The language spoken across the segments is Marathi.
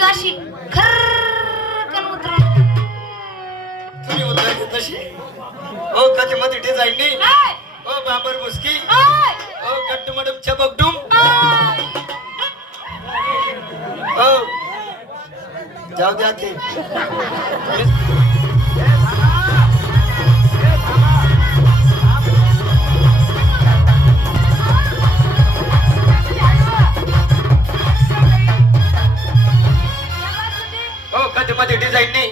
सुजाशी खरकन उतर तुम्ही उतरायची तशी ओ कधी मध्ये डिझाईन नाही ओ बाबर मुस्की ओ गट्टू मडम चबकडूम ओ जाऊ द्या ते ओ कधी मध्ये डिझाईन नाही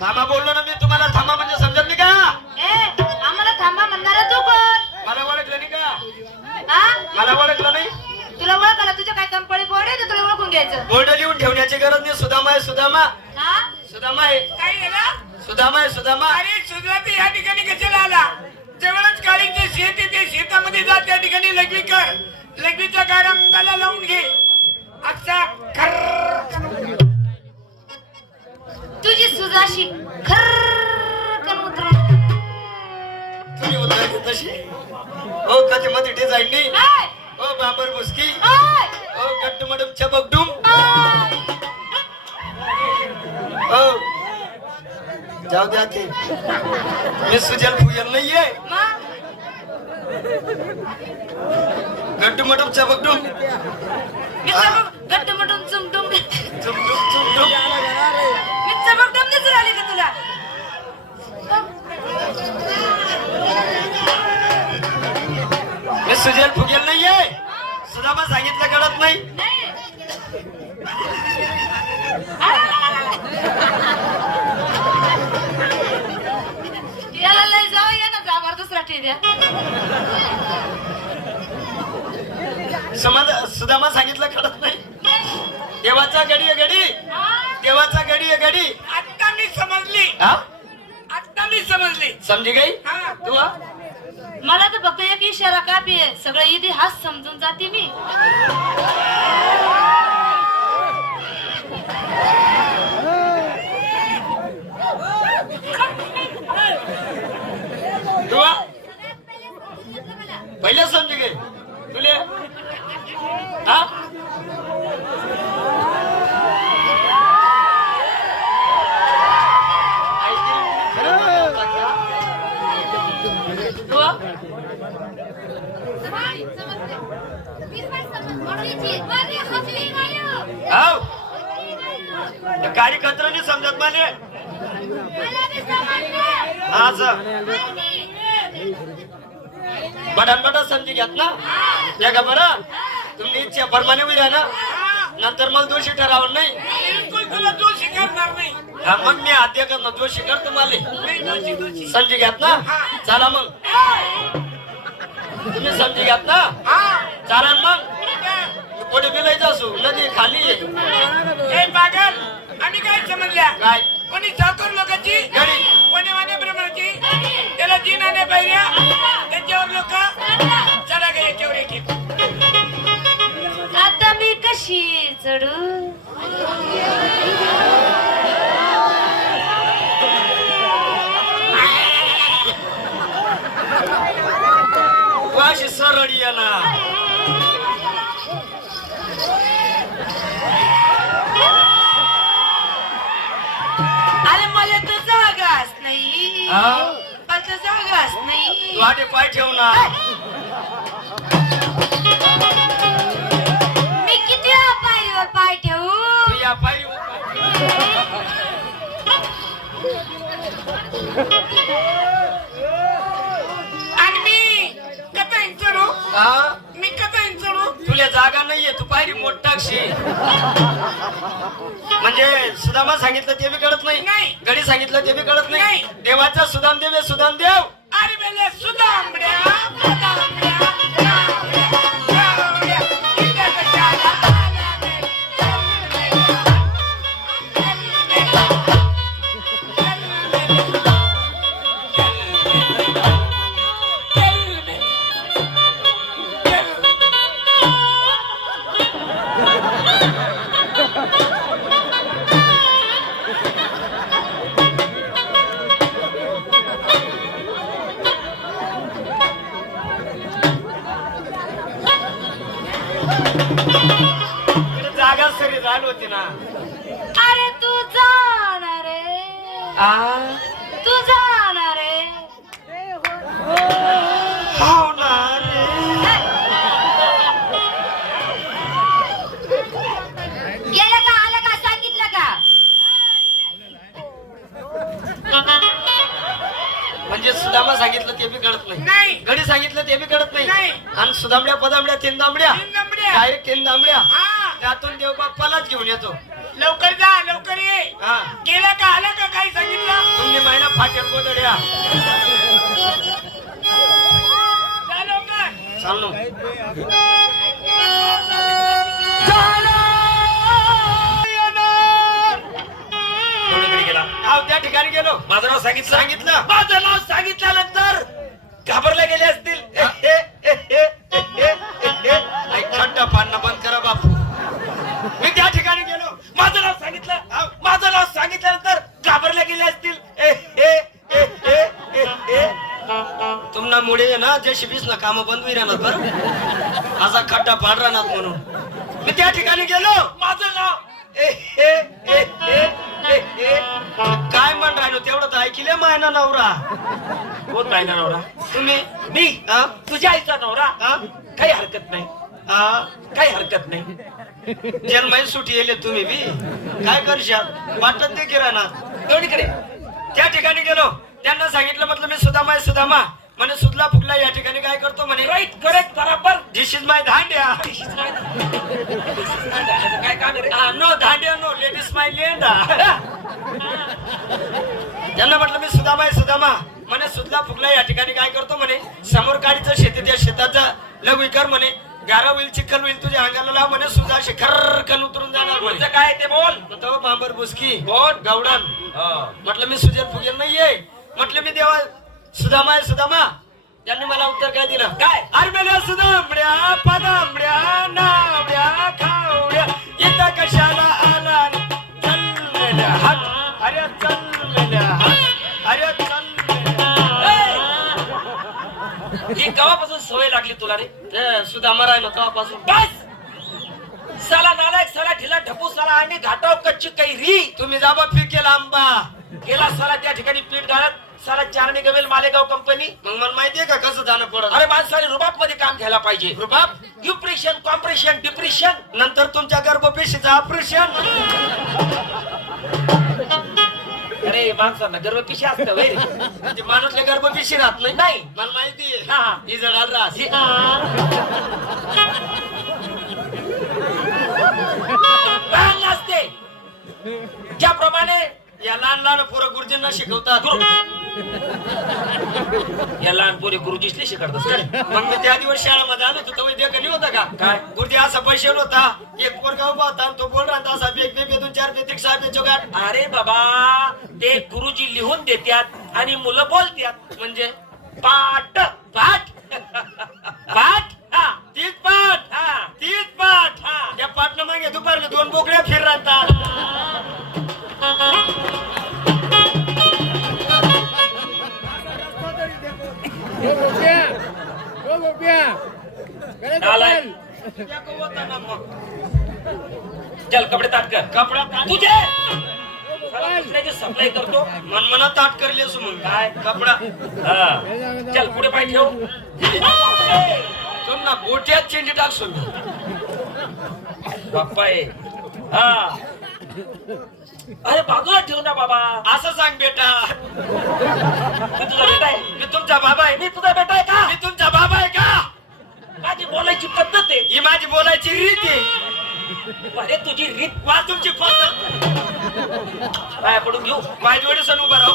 थांबा बोललो ना मी तुम्हाला थांबा म्हणजे समजत नाही का आम्हाला थांबा म्हणणार तू कोण मला ओळखलं नाही का हा मला ओळखलं नाही तुला ओळखायला तुझ्या काय कंपनी बोर्ड आहे तुला ओळखून घ्यायचं बोर्ड लिहून ठेवण्याची गरज नाही सुदामा आहे सुदामा हा सुदामा आहे काय गेला सुदामा आहे सुदामा अरे सुधरा ते या ठिकाणी कशाला आला जवळच काळीचे शेत आहे ते शेतामध्ये जा त्या ठिकाणी लघवी कर लघवीचा गारम त्याला लावून घे अच्छा खर्र तुझी सुजाशी खरकन उतर तुम्ही उतरायची तशी ओ कधी मध्ये डिझाईन नाही ओ बाबर मुस्की ओ गट्टू मडम चबकडूम ओ जाऊ द्या ते मी सुजल फुजल नाहीये गट्टू मडम चबकडूम गट्ट मटून चुमटूम चुमटुम चुमटुम मी चमकटूम दिसून आली का तुला मी सुजल फुगेल नाहीये सुदामा सांगितलं कळत नाही याला लय जाऊ या ना जाबार दुसरा ठेव्या समाज सुदामा सांगितलं कळत नाही देवाचा गडी आहे गडी देवाचा गडी आहे गडी आता मी समजली हा आता मी समजली समजी गई हा तू मला तर फक्त एक इशारा कापी आहे सगळं इतिहास समजून जाते मी तू पहिल्या समजी गई तुले हा कार्यकर्त्यांनी समजत माने आज बटान बटा समजी घ्यात ना या का बरं तुम्ही इच्छा प्रमाणे उद्या ना नंतर मला दोषी ठरावं नाही बिलकुल तुला दोषी करणार नाही हा मग मी आद्य करणार दोषी कर तुम्हाला नाही दोषी दोषी समजी घ्यात ना चला मग तुम्ही समजी घ्यात ना चला मग पुढे बिलायचं असू नदी खाली हे पागल आम्ही काय समजल्या काय कोणी चाकर लोकांची गडी कोणी वाने ब्रह्माची त्याला जिनाने पाहिल्या त्यांच्यावर लोक चला गे याच्यावर एक आता मी कशी चढू तू अशी सरळ ये ना अरे मला तर जागाच नाही मला तर जागाच नाही तू आधी पाय ठेव ना मी किती पायरीवर पाय ठेवू तू या पायी आणि मी कथा चढू हा मी कथा चढू तुला जागा नाहीये तू पायरी मोठ टाकशी म्हणजे सुदामा सांगितलं ते बी कळत नाही नाही. गडी सांगितलं ते बी कळत नाही नाही. देवाचा सुदाम देव सुदाम देव अरे बेले सुदामड्या सुदामड्या अरे तू जाणार रे, तू जाणार रे. हो ना रे. गेलं का आलं का सांगितलं का? म्हणजे सुदामा सांगितलं ते बी कळत नाही, नाही. गडी सांगितलं ते बी कळत नाही. नाही. आणि सुदामड्या पदामड्या तीन दामड्या तीन दामड्या. डायरेक्ट तीन दामड्या हा. त्यातून देव बाप्पालाच घेऊन येतो. लवकर जा, लवकर ये. हा गेला का आला का काही सांगितलं? तुम्ही महिना फाट्या गोदड्या जा लवकर. चाललो. कोणीकडे गेला? हा त्या ठिकाणी गेलो. माझं नाव सांगितलं. सांगितलं. माझं नाव सांगितल्यानंतर घाबरले गेले असतील. खड्डा पाडणं बंद करा बापू. मी त्या ठिकाणी गेलो. माझं नाव सांगितलं. माझं नाव सांगितल्यानंतर घाबरले गेले असतील. तुम्हाला मुळे ना जे शिबीस ना काम बंद होई राहणार बरं. असा खड्डा पाड राहणार म्हणून मी त्या ठिकाणी गेलो. माझं नाव काय म्हण राहिलो तेवढं तर ऐकले मायना नवरा. कोण राहिला नवरा? तुम्ही मी. हा? तुझ्या आईचा नवरा. हा? काही हरकत नाही, हा? काही हरकत नाही. जन्माई सुटी येले तुम्ही बी काय करशाल वाटत नाही किराणा. दोन्हीकडे त्या ठिकाणी गेलो. त्यांना सांगितलं म्हटलं मी सुदामा आहे. सुदामा म्हणे सुदला फुगला या ठिकाणी काय करतो म्हणे. राईट, करेक्ट, बराबर. दिस इज माय धांड्या. काय काम आहे रे? नो धांड्या नो लेडीज माय लेंडा. त्यांना म्हटलं मी सुदामा आहे. सुदामा म्हणे सुदला फुगला या ठिकाणी काय करतो म्हणे. समोर काडीचं शेती त्या शेताचा लघवी कर म्हणे. गारा होईल चिखल होईल तुझ्या अंगाला लाव म्हणे. सुजा शिखर उतरून जाणार तुझं म्हणे. काय ते बोल. तो बांबर बुसकी बोल. गवडन. म्हटलं मी सुजेल फुगेल नाहीये. म्हटलं मी देवा सुदामा आहे. सुदामा त्यांनी मला उत्तर काय दिलं. काय? अरे मेल्या सुदामड्या पदामड्या नावड्या खावड्या इथं कशाला आला. चल मेल्या हात. अरे चल मेल्या हात. अरे चल ही गावापासून सवय लागली तुला रे. मेल्या. सुदामा राहिलो तेव्हापासून. बस साला नालायक, साला ढिला ढपू, साला आणि घाटाव कच्ची कैरी. तुम्ही जाबा फिकेल आंबा. गेला साला त्या ठिकाणी पीठ घालत साला चारणी गवेल मालेगाव कंपनी. मग मला माहितीये का कसं जाणं पडत. अरे माणसाने रुबाब मध्ये काम घ्यायला पाहिजे. रुबाब डिप्रेशन, कॉम्प्रेशन, डिप्रेशन. नंतर तुमच्या गर्भपेशीचं ऑपरेशन. अरे माणसांना गर्भपिशी असतं वय रे. म्हणजे माणूसल्या गर्भपेशी राहत नाही. नाही. मला माहितीये. हा. ही जडाल रास. लहान असते ज्याप्रमाणे या लहान लहान पोरं गुरुजींना शिकवतात. या लहान पोरी गुरुजीसले शिकवत असते. मग मी त्या दिवस शाळेमध्ये आलो होतो तेव्हा ते कधी होता का काय? गुरुजी असा पैसे होता. एक पोरगा उभा होता आणि तो बोल राहता असा बेग बेग 2-4 बेत्रिक 6 बेचोगाट. अरे बाबा ते गुरुजी लिहून देतात आणि मुलं बोलतात. म्हणजे पाठ पाठ पाठ हा. तीच पाठ हा. तीच पाठ. हा. त्या पाठनं मागे दुपारला 2 बोकड्या फिर राहतात. नालायक. होता ना मग चल कपडे ताट कर. कपडा तुझे साला दुसऱ्याची सप्लाय करतो. मनमना ताट करली असू मग काय? कपडा हा. चल पुढे पाय ठेव. ना गोट्यात चेंडी टाकसून बाप्पा आहे. हा. अरे बाजूला ठेव ना बाबा. असं सांग बेटा. मी तुझा बेटा आहे. मी तुमचा बाबा आहे. मी तुझा बेटा आहे का? मी तुमचा बाबा आहे का. माझी बोलायची पद्धत आहे. ही माझी बोलायची रीत आहे. अरे तुझी रीत वा तुमची पद्धत. पाया पडून घेऊ. माझ्या जोडी सण उभा राहू.